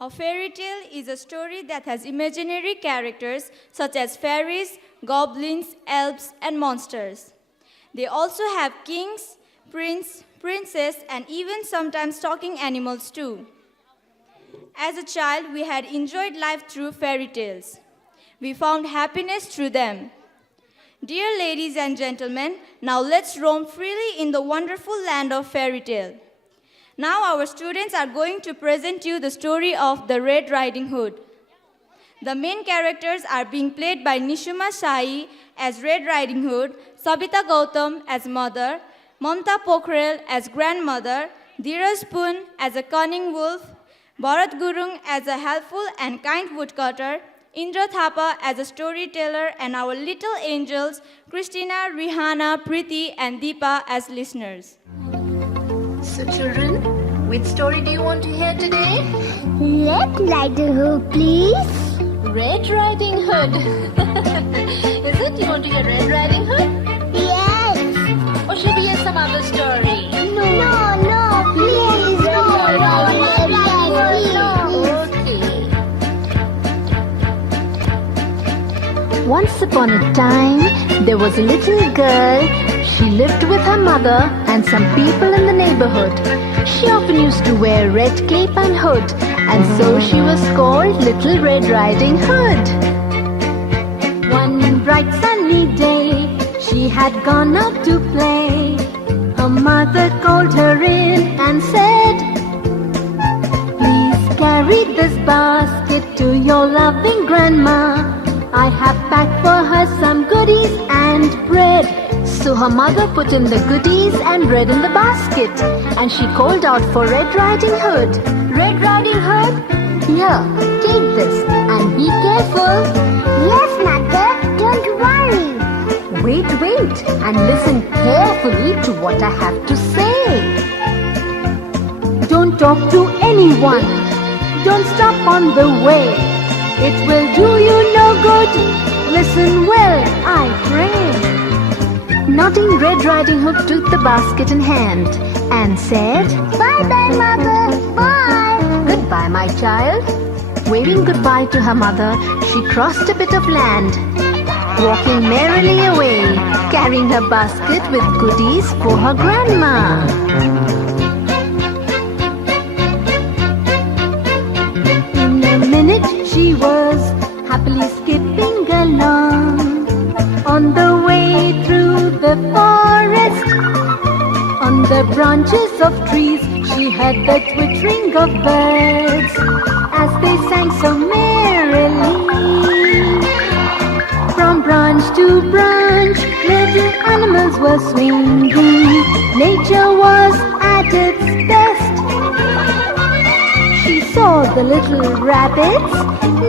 A fairy tale is a story that has imaginary characters such as fairies, goblins, elves, and monsters. They also have kings, prince, princess, and even sometimes talking animals too. As a child, we had enjoyed life through fairy tales. We found happiness through them. Dear ladies and gentlemen, now let's roam freely in the wonderful land of fairy tale. Now our students are going to present you the story of the Red Riding Hood. The main characters are being played by Nisuma Sai as Red Riding Hood, Sabita Gautam as mother, Mamta Pokhrel as grandmother, Dhiraj as a cunning wolf, Bharat Gurung as a helpful and kind woodcutter, Indra Thapa as a storyteller, and our little angels, Kristina, Riahana, Preeti and Dipa as listeners. So children, which story do you want to hear today? Red Riding Hood, please. Red Riding Hood. Is it? You want to hear Red Riding Hood? Yes. Or should we hear some other story? No, please. No, Red Riding Hood, Okay. Once upon a time, there was a little girl. She lived with her mother and some people in the neighborhood. She often used to wear red cape and hood, and so she was called Little Red Riding Hood. One bright sunny day, she had gone out to play. Her mother called her in and said, "Please carry this basket to your loving grandma. I have packed for her some goodies and bread." So her mother put in the goodies and bread in the basket, and she called out for Red Riding Hood. "Red Riding Hood, here, take this and be careful." Yes, Mother, don't worry. Wait, and listen carefully to what I have to say. Don't talk to anyone. Don't stop on the way. It will do you no good. Listen well, I pray. Nodding, Red Riding Hood took the basket in hand and said, Bye-bye, Mother. Bye. "Goodbye, my child." Waving goodbye to her mother, she crossed a bit of land, walking merrily away, carrying her basket with goodies for her grandma. In a minute, she was happily skipping along. On the way through the forest, on the branches of trees, she heard the twittering of birds as they sang so merrily. From branch to branch, little animals were swinging. Nature was at its best. She saw the little rabbits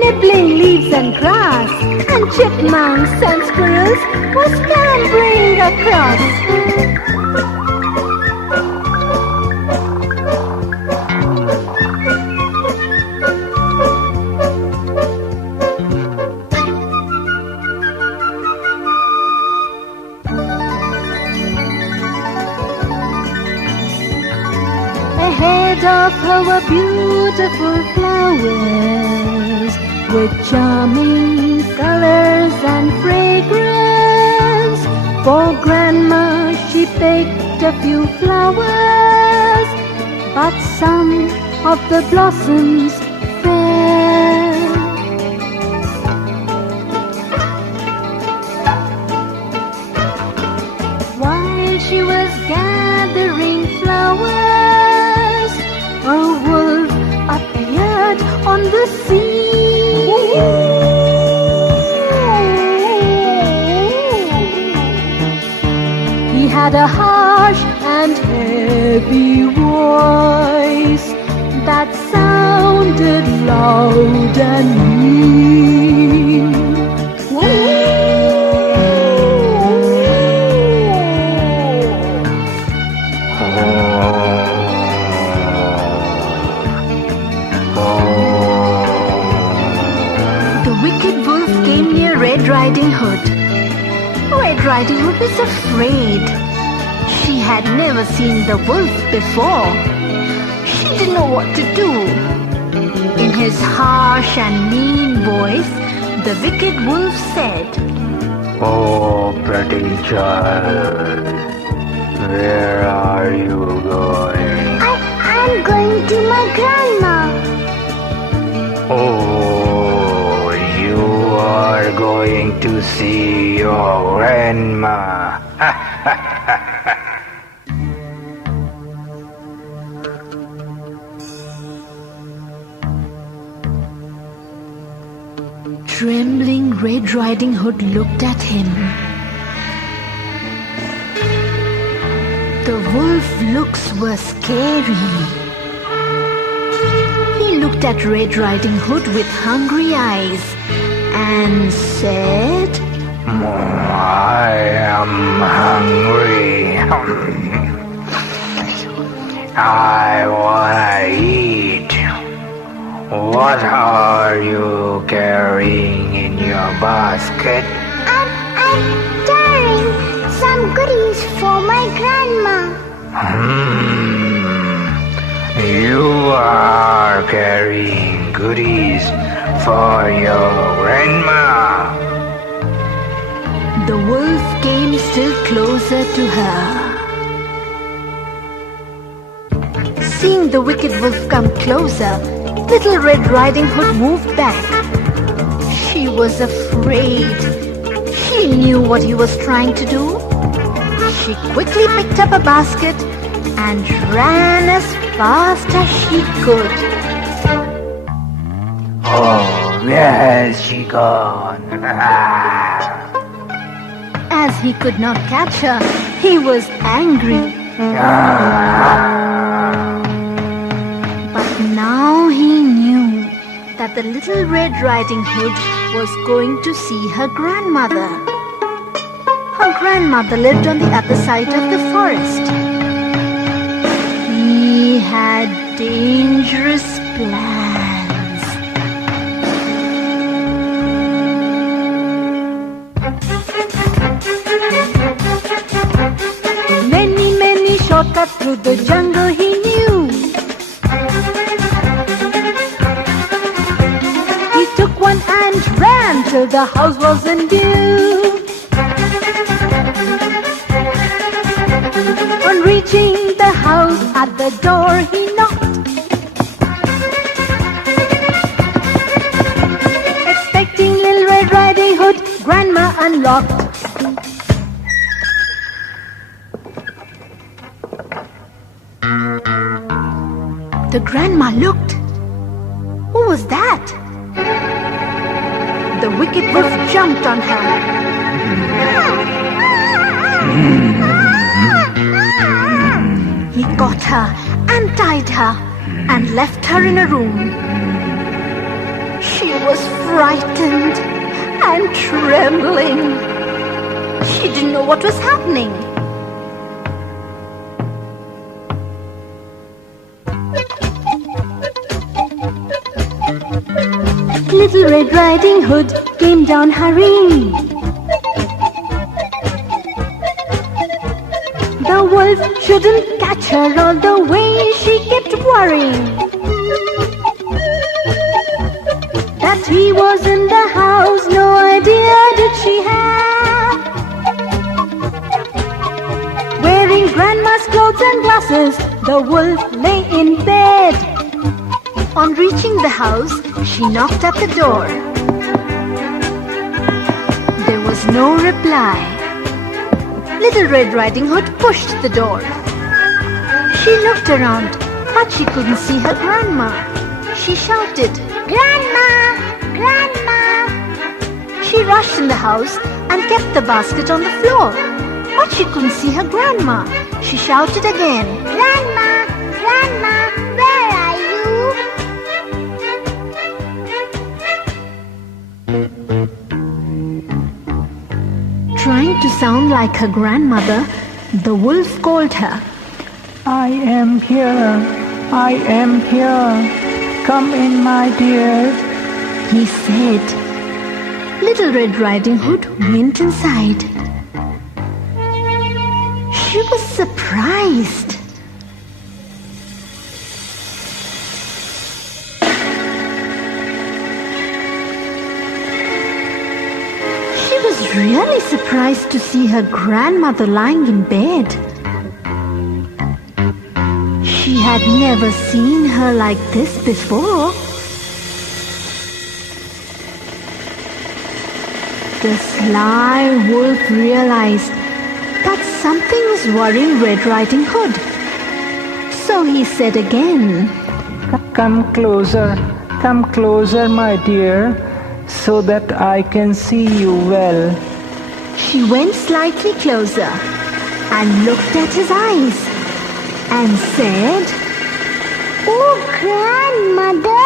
nibbling leaves and grass, and chipmunks and squirrels were scampering across. Ahead of her were beautiful flowers with charming colors and fragrance. For grandma she picked a few flowers, but some of the blossoms fell. While she was gathering flowers, a wolf appeared on the scene. He had a harsh and heavy voice that sounded loud and mean. The wicked wolf came near Red Riding Hood. Red Riding Hood was afraid. She had never seen the wolf before. She didn't know what to do. In his his harsh and mean voice, the wicked wolf said, Oh, pretty child, where are you going? I'm going to my grandma. Oh, you are going to see your grandma. Trembling Red Riding Hood looked at him. The wolf looks were scary. He looked at Red Riding Hood with hungry eyes and said, I am hungry. I wanna eat. What are you carrying in your basket? I'm carrying some goodies for my grandma. You are carrying goodies for your grandma. The wolf came still closer to her. Seeing the wicked wolf come closer, Little Red Riding Hood moved back. She was afraid. She knew what he was trying to do. She quickly picked up a basket and ran as fast as she could. Oh, where has she gone? As he could not catch her, he was angry. But now he knew that the Little Red Riding Hood was going to see her grandmother. Her grandmother lived on the other side of the forest. He had dangerous plans. Many shortcuts through the jungle he knew. He took one and ran till the house was in view. On reaching the house, at the door he knocked, expecting Little Red Riding Hood, Grandma unlocked. The grandma looked. Who was that? The wicked wolf jumped on her. He got her and tied her and left her in a room. She was frightened and trembling. She didn't know what was happening. Little Red Riding Hood came down hurrying. The wolf shouldn't catch her all the way she kept worrying that he was in the house, no idea did she have. Wearing Grandma's clothes and glasses, the wolf lay in bed. On reaching the house, she knocked at the door. There was no reply. Little Red Riding Hood pushed the door. She looked around, but she couldn't see her grandma. She shouted, Grandma! Grandma! She rushed in the house and kept the basket on the floor. But she couldn't see her grandma. She shouted again, Grandma! Grandma! Where are you? Trying to sound like her grandmother, the wolf called her. I am here. I am here. Come in, my dear. He said. Little Red Riding Hood went inside. She was surprised. really surprised to see her grandmother lying in bed. She had never seen her like this before. The sly wolf realized that something was worrying Red Riding Hood. So he said again, Come closer, my dear, so that I can see you well. She went slightly closer and looked at his eyes and said, Oh, grandmother,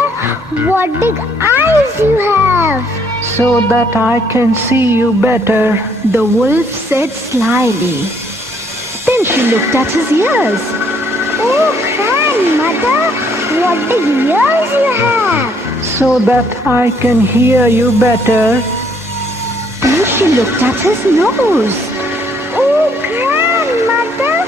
what big eyes you have! So that I can see you better. The wolf said slyly. Then she looked at his ears. Oh, grandmother, what big ears you have! So that I can hear you better. Then she looked at his nose. Oh, grandmother,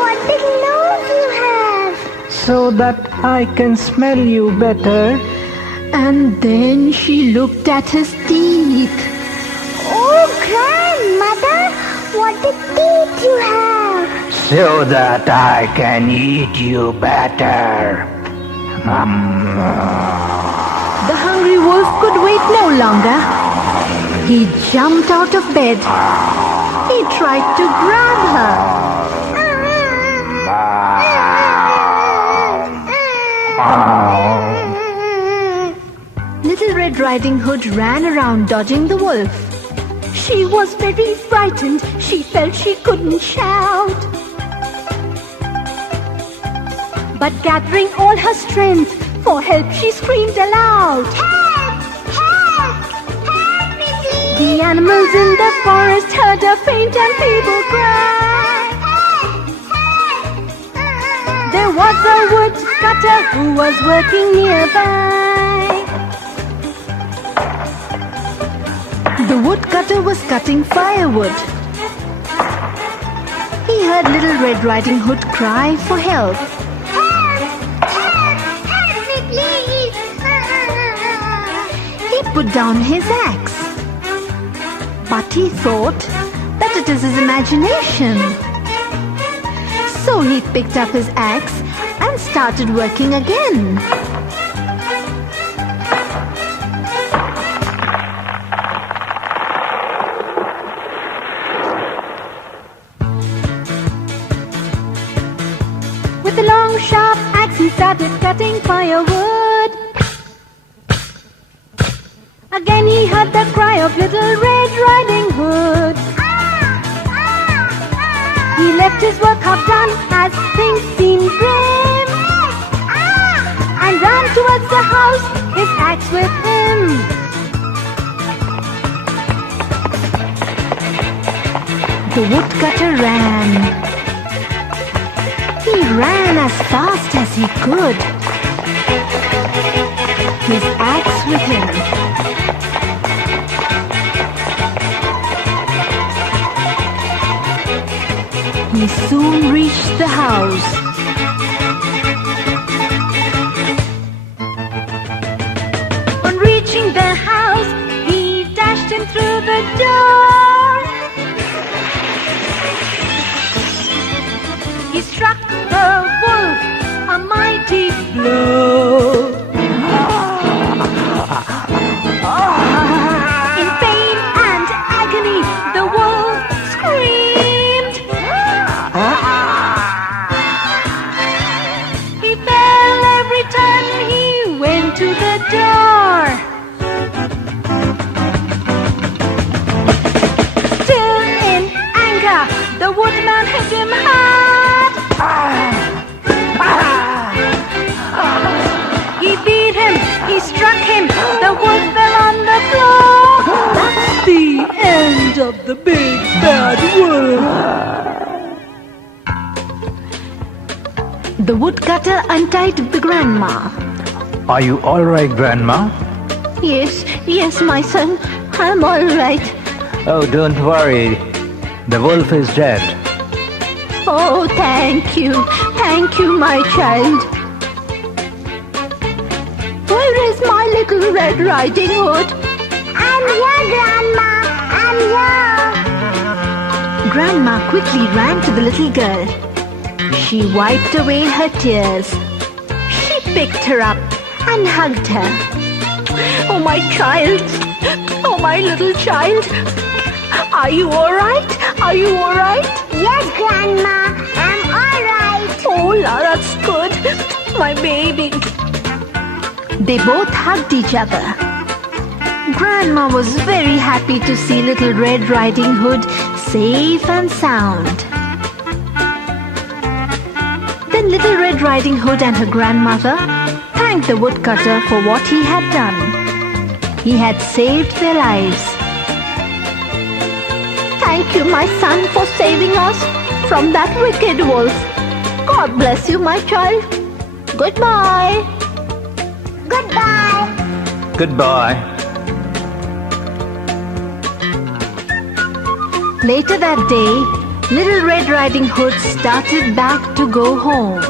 what big nose you have! So that I can smell you better. And then she looked at his teeth. Oh, grandmother, what big teeth you have! So that I can eat you better. The hungry wolf could wait no longer. He jumped out of bed. He tried to grab her. Little Red Riding Hood ran around dodging the wolf. She was very frightened. She felt she couldn't shout. But gathering all her strength for help, she screamed aloud. Help! Help! Help me, please! The animals in the forest heard a faint and feeble cry. There was a woodcutter who was working nearby. The woodcutter was cutting firewood. He heard Little Red Riding Hood cry for help. He put down his axe. But he thought that it is his imagination. So he picked up his axe and started working again. With a long, sharp axe, he started cutting firewood. Again he heard the cry of Little Red Riding Hood. He left his work half done as things seemed grim, and ran towards the house, his axe with him. The woodcutter ran. He ran as fast as he could, his axe with him. He soon reached the house. On reaching the house, he dashed in through the door. He struck the wolf a mighty blow. In pain and agony, the wolf screamed. He fell every time he went to the door. Still in anger, the woodman hit him hard. He beat him, he struck him, the wolf fell on the floor. That's the end of the big bad wolf. The woodcutter untied the grandma. Are you all right, Grandma? Yes, my son, I'm all right. Oh, don't worry. The wolf is dead. Oh, thank you, my child. Where is my little Red Riding Hood? I'm here, Grandma. I'm I'm here. Grandma quickly ran to the little girl. She wiped away her tears. She picked her up and hugged her. Oh, my child! Oh, my little child! Are you alright? Are you alright? Yes, Grandma, I'm alright. Oh, la, that's good. My baby. They both hugged each other. Grandma was very happy to see Little Red Riding Hood safe and sound. Then Little Red Riding Hood and her grandmother thanked the woodcutter for what he had done. He had saved their lives. Thank you, my son, for saving us from that wicked wolf. God bless you, my child. Goodbye. Goodbye. Goodbye. Later that day, Little Red Riding Hood started back to go home.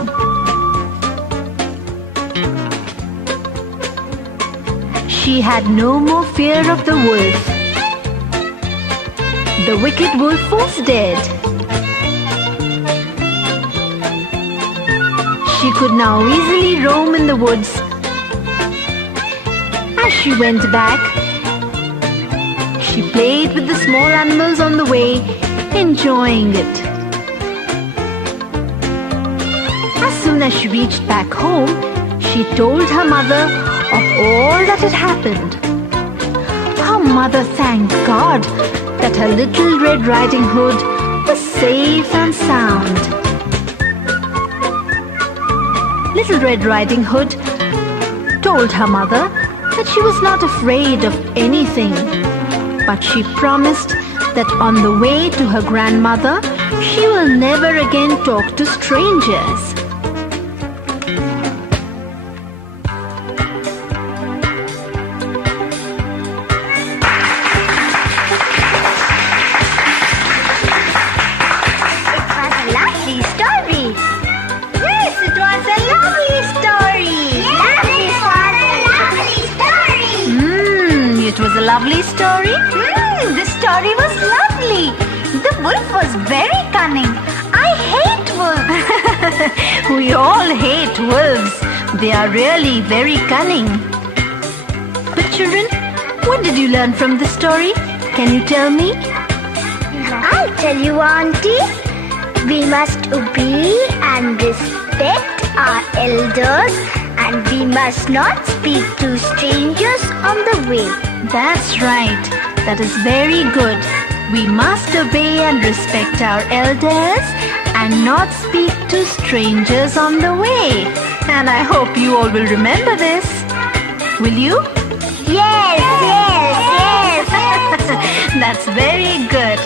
She had no more fear of the wolf. The wicked wolf was dead. She could now easily roam in the woods. As she went back, she played with the small animals on the way, enjoying it. As soon as she reached back home, she told her mother of all that had happened. Her mother thanked God that her Little Red Riding Hood was safe and sound. Little Red Riding Hood told her mother that she was not afraid of anything, but she promised that on the way to her grandmother, she will never again talk to strangers. Lovely story? The story was lovely. The wolf was very cunning. I hate wolves. We all hate wolves. They are really very cunning. But children, what did you learn from the story? Can you tell me? I'll tell you, Auntie. We must obey and respect our elders, and we must not speak to strangers on the way. That's right. That is very good. We must obey and respect our elders and not speak to strangers on the way. And I hope you all will remember this. Will you? Yes, yes, yes. That's very good.